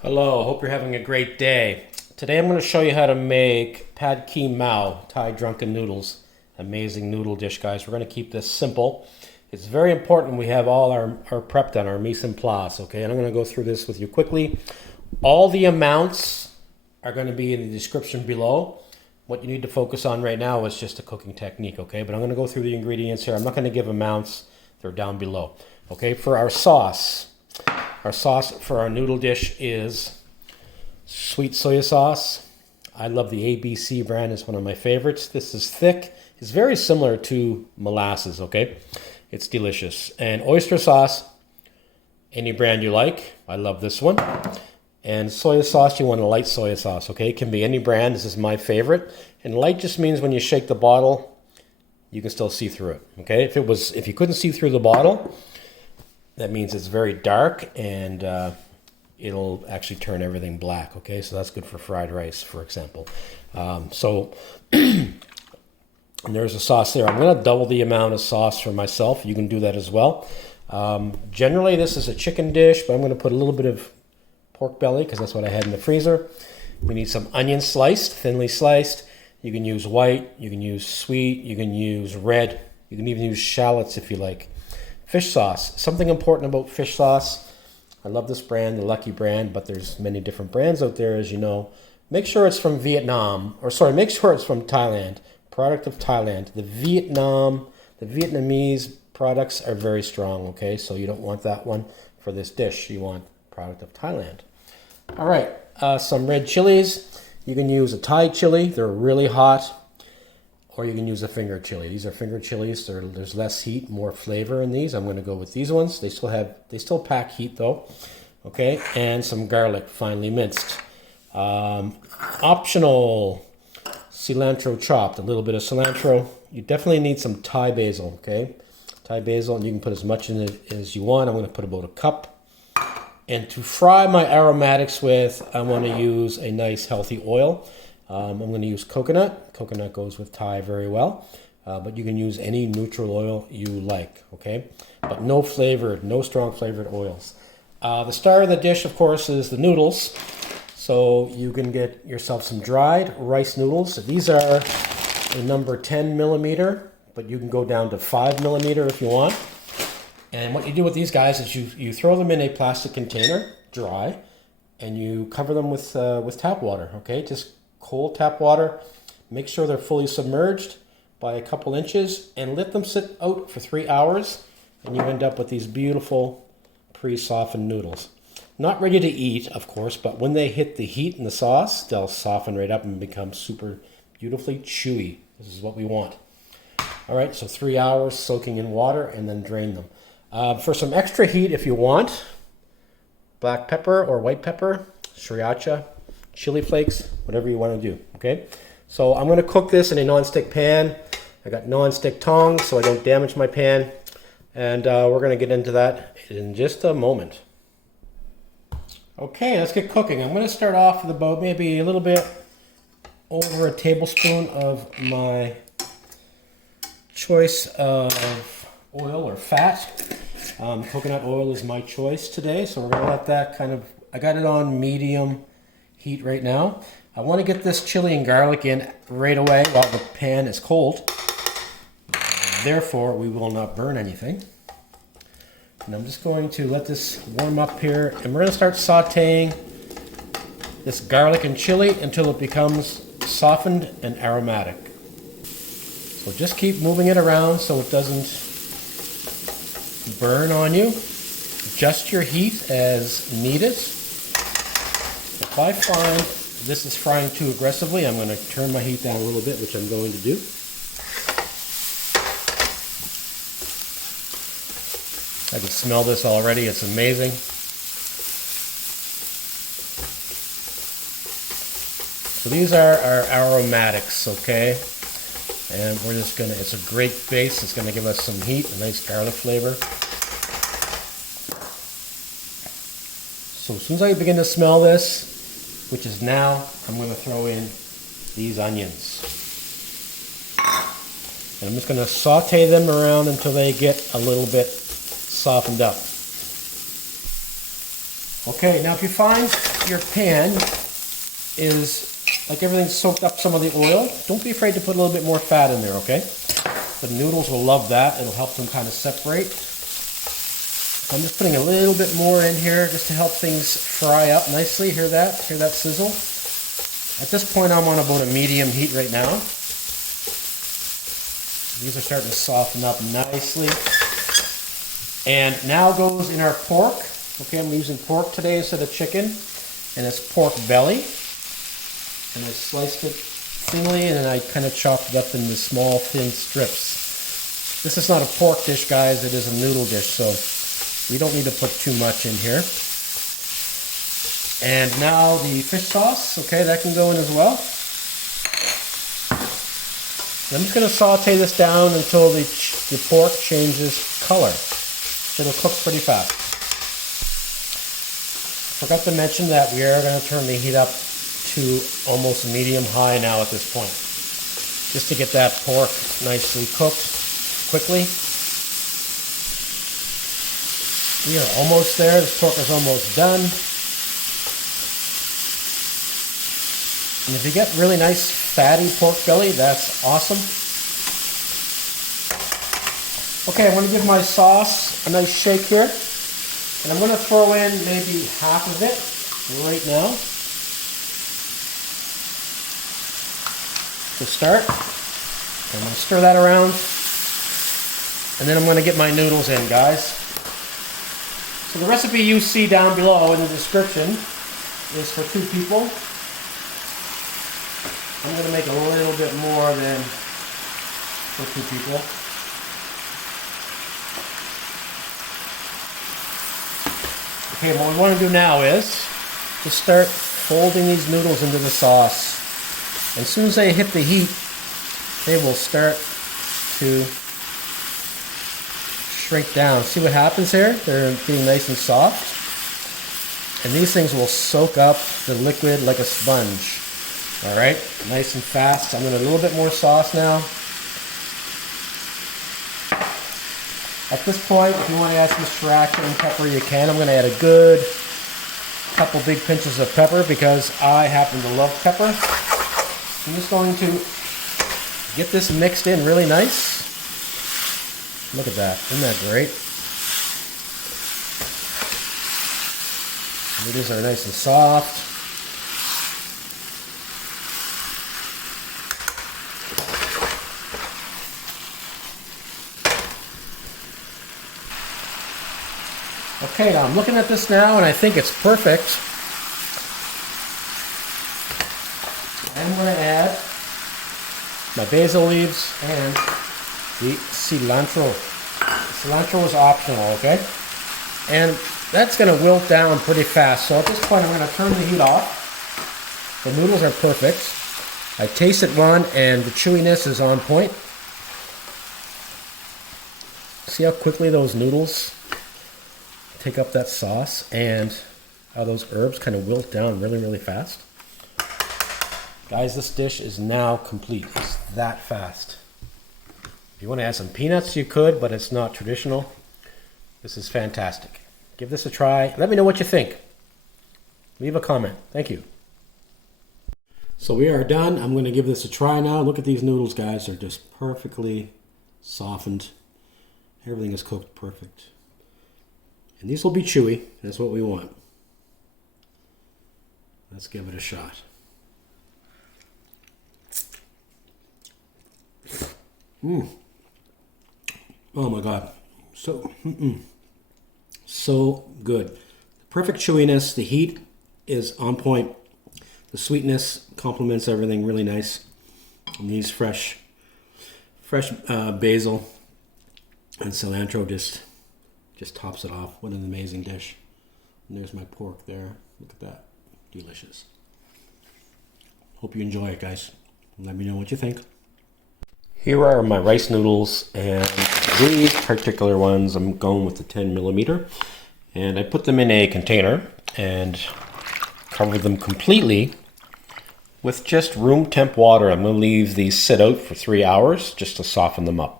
Hello, hope you're having a great day. Today I'm going to show you how to make pad ki mao, Thai Drunken Noodles. Amazing noodle dish, guys. We're going to keep this simple. It's very important we have all our prep done, our mise en place, okay? And I'm going to go through this with you quickly. All the amounts are going to be in the description below. What you need to focus on right now is just a cooking technique, okay? But I'm going to go through the ingredients here. I'm not going to give amounts. They're down below, okay? For our sauce for our noodle dish is sweet soy sauce. I love the ABC brand. It's one of my favorites. This is thick. It's very similar to molasses, okay? It's delicious. And oyster sauce, any brand you like. I love this one. And soy sauce, you want a light soy sauce, okay? It can be any brand. This is my favorite. And light just means when you shake the bottle, you can still see through it, okay? If you couldn't see through the bottle, that means it's very dark and it'll actually turn everything black, okay? So that's good for fried rice, for example. And there's a sauce there. I'm going to double the amount of sauce for myself. You can do that as well. Generally, this is a chicken dish, but I'm going to put a little bit of pork belly because that's what I had in the freezer. We need some onions sliced, thinly sliced. You can use white, you can use sweet, you can use red. You can even use shallots if you like. Fish sauce. Something important about fish sauce. I love this brand, the Lucky brand, but there's many different brands out there, as you know. Make sure it's from make sure it's from Thailand. Product of Thailand. The Vietnamese products are very strong, okay? So you don't want that one for this dish. You want product of Thailand. All right, some red chilies. You can use a Thai chili. They're really hot. Or you can use a finger chili. These are finger chilies. There's less heat, more flavor in these. I'm going to go with these ones. They still pack heat though. Okay, and some garlic, finely minced. Optional, cilantro chopped. A little bit of cilantro. You definitely need some Thai basil. Okay, Thai basil, and you can put as much in it as you want. I'm going to put about a cup. And to fry my aromatics with, I want to use a nice healthy oil. I'm going to use coconut. Coconut goes with Thai very well, but you can use any neutral oil you like, okay? But no strong flavored oils. The star of the dish, of course, is the noodles. So you can get yourself some dried rice noodles. These are a number 10 millimeter, but you can go down to 5 millimeter if you want. And what you do with these guys is you throw them in a plastic container, dry, and you cover them with tap water, okay? Just cold tap water. Make sure they're fully submerged by a couple inches and let them sit out for 3 hours, and you end up with these beautiful pre-softened noodles. Not ready to eat, of course, but when they hit the heat in the sauce, they'll soften right up and become super beautifully chewy. This is what we want. All right, so 3 hours soaking in water and then drain them. For some extra heat, if you want, black pepper or white pepper, sriracha, chili flakes, whatever you want to do, okay? So I'm going to cook this in a non-stick pan. I got non-stick tongs so I don't damage my pan. And we're going to get into that in just a moment. Okay, let's get cooking. I'm going to start off with about maybe a little bit over a tablespoon of my choice of oil or fat. Coconut oil is my choice today, so we're going to let that I got it on medium heat right now. I want to get this chili and garlic in right away while the pan is cold. Therefore, we will not burn anything. And I'm just going to let this warm up here, and we're going to start sauteing this garlic and chili until it becomes softened and aromatic. So just keep moving it around so it doesn't burn on you. Adjust your heat as needed. If I find this is frying too aggressively, I'm going to turn my heat down a little bit, which I'm going to do. I can smell this already. It's amazing. So these are our aromatics, okay? And we're just going to, it's a great base. It's going to give us some heat, a nice garlic flavor. So as soon as I begin to smell this, which is now, I'm going to throw in these onions. And I'm just going to saute them around until they get a little bit softened up. Okay, now if you find your pan is like everything's soaked up some of the oil, don't be afraid to put a little bit more fat in there, okay? The noodles will love that. It'll help them kind of separate. So I'm just putting a little bit more in here just to help things fry up nicely. Hear that? Hear that sizzle? At this point, I'm on about a medium heat right now. These are starting to soften up nicely. And now goes in our pork. Okay, I'm using pork today instead of chicken. And it's pork belly. And I sliced it thinly and then I kind of chopped it up into small thin strips. This is not a pork dish, guys. It is a noodle dish, so we don't need to put too much in here. And now the fish sauce. Okay, that can go in as well. I'm just going to saute this down until the pork changes color. It'll cook pretty fast. Forgot to mention that we are going to turn the heat up to almost medium-high now at this point. Just to get that pork nicely cooked quickly. We are almost there. This pork is almost done. And if you get really nice fatty pork belly, that's awesome. Okay, I'm going to give my sauce a nice shake here. And I'm going to throw in maybe half of it right now to start. I'm going to stir that around. And then I'm going to get my noodles in, guys. So the recipe you see down below in the description is for 2 people. I'm going to make a little bit more than for 2 people. Okay, what we want to do now is to start folding these noodles into the sauce. And as soon as they hit the heat, they will start to shrink down. See what happens here? They're getting nice and soft. And these things will soak up the liquid like a sponge. All right, nice and fast. I'm going to a little bit more sauce now. At this point, if you want to add some sriracha and pepper, you can. I'm going to add a good couple big pinches of pepper because I happen to love pepper. I'm just going to get this mixed in really nice. Look at that. Isn't that great? These are nice and soft. Okay, now I'm looking at this now and I think it's perfect. I'm going to add my basil leaves and the cilantro. Cilantro is optional, okay? And that's going to wilt down pretty fast. So at this point I'm going to turn the heat off. The noodles are perfect. I tasted one and the chewiness is on point. See how quickly those noodles take up that sauce and how those herbs kind of wilt down really, really fast. Guys, this dish is now complete. It's that fast. If you want to add some peanuts, you could, but it's not traditional. This is fantastic. Give this a try. Let me know what you think. Leave a comment. Thank you. So we are done. I'm going to give this a try now. Look at these noodles, guys. They're just perfectly softened. Everything is cooked perfect. And these will be chewy. That's what we want. Let's give it a shot. Oh my God. So good. Perfect chewiness. The heat is on point. The sweetness complements everything really nice. And these fresh basil and cilantro just tops it off. What an amazing dish. And there's my pork there. Look at that. Delicious. Hope you enjoy it, guys. Let me know what you think. Here are my rice noodles, and these particular ones I'm going with the 10 millimeter. And I put them in a container and cover them completely with just room temp water. I'm going to leave these sit out for 3 hours just to soften them up.